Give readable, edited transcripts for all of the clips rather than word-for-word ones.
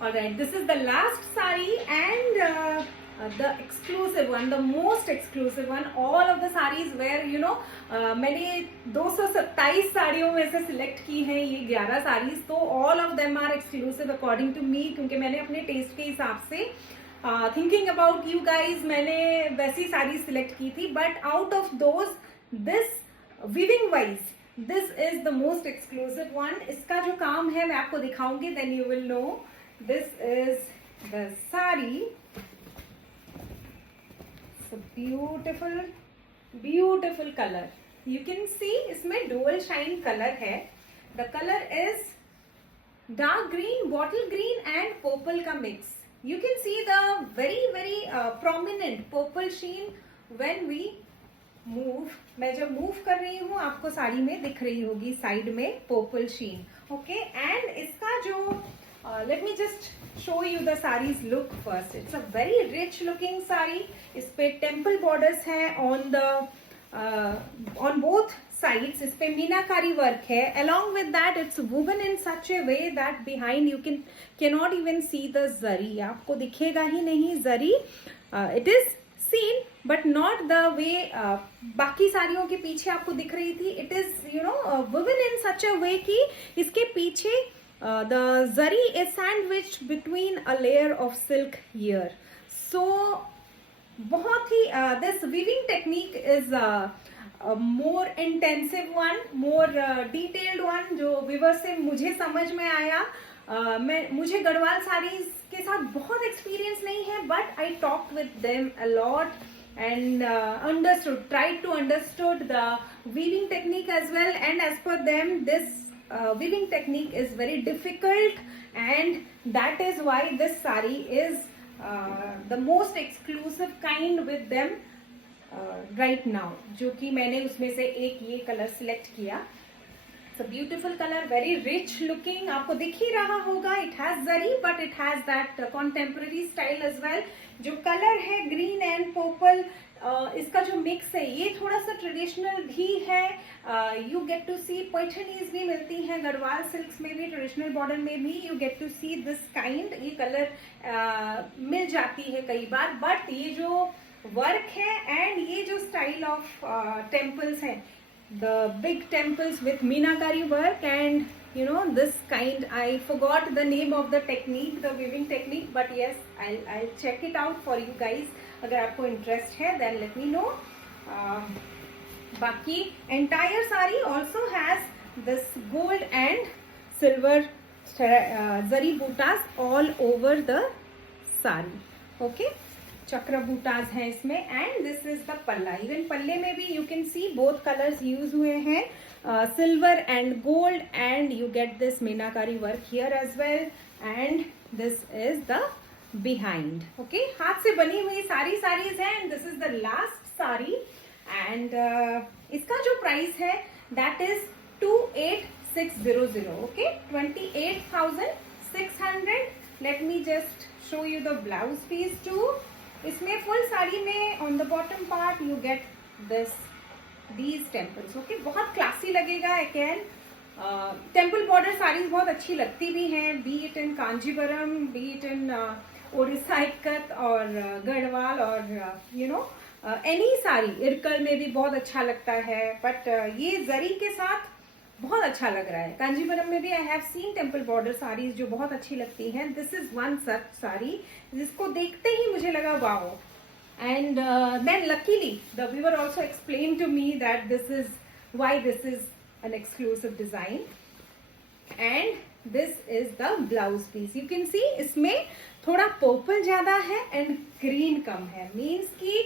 All right, this is the last sari and the exclusive one, the most exclusive one. All of the sarees where मैंने 227 साड़ियों में से सिलेक्ट की हैं ये 11 साड़ीज, तो all of them are exclusive according to me, क्योंकि मैंने अपने टेस्ट के हिसाब से थिंकिंग अबाउट यू गाइज मैंने वैसी साड़ी सिलेक्ट की थी. But out of those this weaving wise this is the most exclusive one. इसका जो काम है मैं आपको दिखाऊंगी, then you will know. This is the sari. Beautiful beautiful colour. You can see इसमें डुअल शाइन कलर है. The colour is dark green, bottle green and purple का मिक्स. You can see the very prominent purple sheen when we move. मैं जब मूव कर रही हूँ आपको साड़ी में दिख रही होगी साइड में पर्पल शीन. ओके, एंड इसका जो late me just show you the saris look first. It's a very rich looking sari. इस पे टेम्पल बॉर्डर्स हैं ऑन बोथ साइड्स. इस पे मीनाकारी वर्क है. along with that it's woven in such a way that behind you cannot even see the zari. आपको दिखेगा ही नहीं zari. It is seen but not the way बाकी साड़ियों के पीछे आपको दिख रही थी. It is woven in such a way कि इसके पीछे the zari is sandwiched between a layer of silk here. So बहुत ही this weaving technique is more intensive one, more detailed one, जो व्यूअर से मुझे समझ में आया. मुझे गढ़वाल साड़ीज के साथ बहुत एक्सपीरियंस नहीं है, but I talk with them a lot and understood, tried to understood the weaving technique as well, and as per them this weaving technique is very difficult, and that is why this sari is the most exclusive kind with them right now. जो कि मैंने उसमें से एक ये colour select किया. It's a beautiful colour, very rich looking. आपको दिख ही रहा होगा. It has zari but it has that contemporary style as well. जो कलर है ग्रीन एंड पर्पल, इसका जो मिक्स है ये थोड़ा सा ट्रेडिशनल भी है. यू गेट टू सी पैठनीज भी मिलती हैं गढ़वाल सिल्क्स में भी, ट्रेडिशनल बॉर्डर में भी. You get to see this kind, ये कलर मिल जाती है कई बार. बट ये जो वर्क है एंड ये जो स्टाइल ऑफ टेम्पल्स हैं, the big temples with meenakari work, and this kind, I forgot the name of the technique, the weaving technique, but yes, I'll check it out for you guys. अगर आपको इंटरेस्ट है then let me know. बाकी entire saree also has this gold and silver zari bootas all over the saree. Okay, चक्र बूटाज हैं इसमें. And this is the palla. Even पल्ले में भी you can see both colours use हुए हैं, silver and gold, and you get this meenakari work here as well. And this is the behind. Okay, हाथ से बनी हुई सारी साड़ीज हैं. And this is the last sari. And इसका जो प्राइस है that is 28,600. Okay, 28,600. Let me just show you the blouse piece to. इसमें फुल साड़ी में on the bottom part you get these temples. Okay, बहुत क्लासी लगेगा. अगेन टेम्पल बॉर्डर साड़ीज बहुत अच्छी लगती भी हैं, be it in Kanjeevaram, be it in Orissa ikat और गढ़वाल और एनी साड़ी. इरकल में भी बहुत अच्छा लगता है, बट ये जरी के साथ बहुत अच्छा लग रहा है. कांजीवरम में भी I have seen temple border saris जो बहुत अच्छी लगती हैं. This is one such sari जिसको देखते ही मुझे लगा wow. And then luckily the viewer also explain to me that this is why this is an exclusive design. And this is the blouse piece. You can see इसमें थोड़ा पर्पल ज्यादा है and green कम है. मीन्स की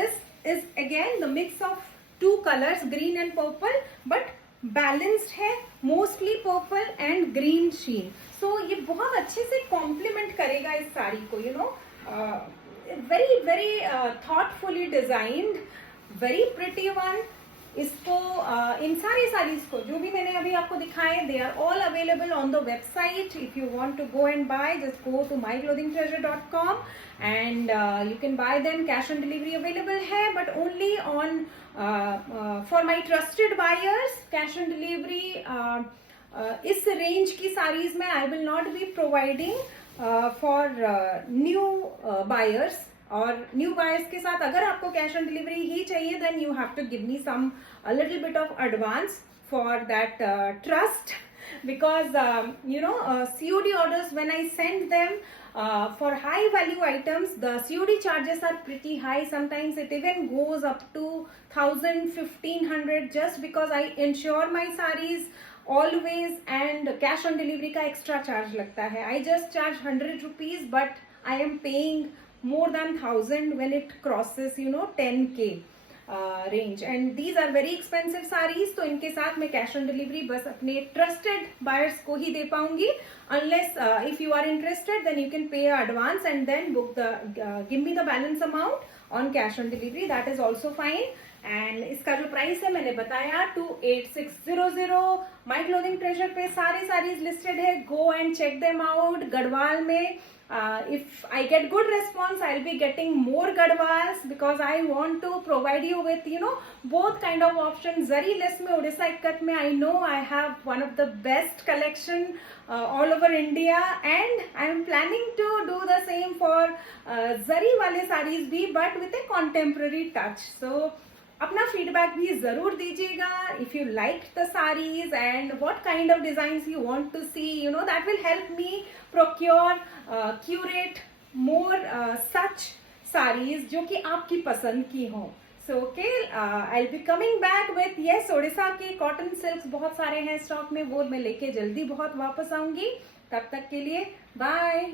this is again the mix of two colours, green and purple, but balanced है. Mostly purple and green शीन. सो ये बहुत अच्छे से कॉम्प्लीमेंट करेगा इस साड़ी को. Very very thoughtfully designed, very pretty one. इसको इन सारी साड़ीज को जो भी मैंने अभी आपको दिखाए, they are all available on the website. If you want to go and buy, just go to myclothingtreasure.com and you can buy them. Cash on delivery available है, but only on for my trusted buyers. Cash on delivery इस range की साड़ीज में I will not be providing. For new buyers, और new buyers के साथ अगर आपको cash on delivery ही चाहिए, then you have to give me some little bit of advance for that trust, because COD orders, when I send them for high value items, the COD charges are pretty high. Sometimes it even goes up to 1,000-1,500, just because I insure my sarees always, and cash on delivery का extra charge लगता है. I just charge 100 rupees, but I am paying more than 1,000 when it crosses 10K range, and these are very expensive saris. तो इनके साथ मैं cash on delivery बस अपने trusted buyers को ही दे पाऊंगी. Unless if you are interested, then you can pay advance and then book the give me the balance amount on cash on delivery. That is also fine. And इसका जो price है मैंने बताया 28600. माई clothing treasure पे सारे saris listed है. Go and check them out. Gadwal में if I get good response, I'll be getting more gadwals, because I want to provide you with both kind of options. Zari less में, Odisha इक्कत में, I know I have one of the best collection all over India, and I am planning to do the same for zari वाले sarees भी, but with a contemporary touch. So अपना feedback भी जरूर दीजिएगा. If you like the saris and what kind of designs you want to see, that will help me procure, curate more such saris जो कि आपकी पसंद की हो. So okay, I will be coming back with, yes, Odisha के कॉटन सिल्क्स बहुत सारे हैं स्टॉक में, वो मैं लेके जल्दी बहुत वापस आऊंगी. तब तक के लिए बाय.